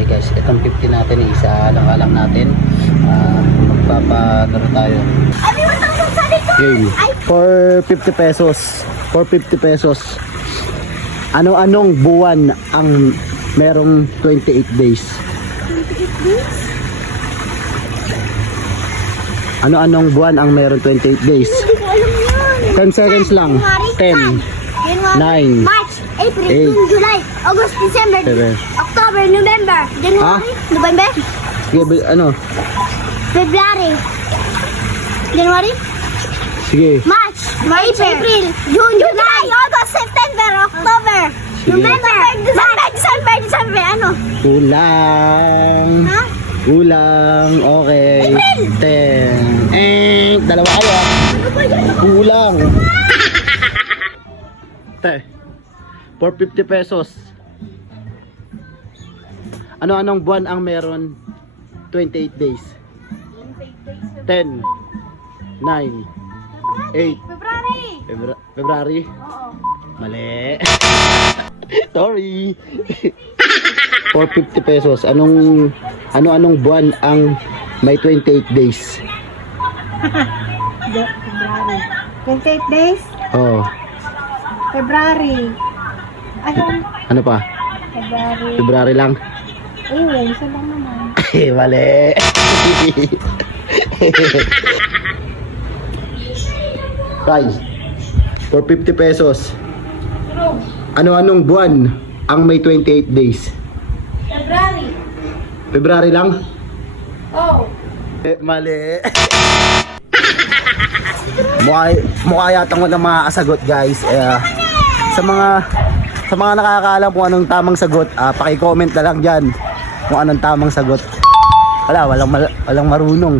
Okay guys, itong 50 natin, isa lang alam natin. Magpapanaro tayo. Game. For 50 pesos. For 50 pesos. Ano-anong buwan ang merong 28 days? 28 days? Ano-anong buwan ang meron 28 days? Hindi ko alam yan. 10 seconds lang. 10, January, 9, March, April, 8, June, July, August, December, 7. October, November, January, November, Sige, ano? February, January, Sige. March, April, June, July, August, September, October, Sige. November, December, ano? Kulang. Ha? Kulang. Okay. April. 10. Dalawa kayo. Ano ba yan? Kulang. For 50 pesos. Ano-anong buwan ang meron 28 days? 10, 9, 8, February. February? Oo. Mali. Sorry. For 50 pesos, ano-anong buwan ang may 28 days? February. 28 days? Oh, February. ano pa? February. February lang. Isa lang naman. Mali. Guys, for 50 pesos, ano-anong buwan ang may 28 days? February. February lang? Oh. Mali. mukha yata ko na makakasagot guys. Sa mga nakakaalam kung anong tamang sagot, paki-comment na lang dyan kung anong tamang sagot. Walang marunong.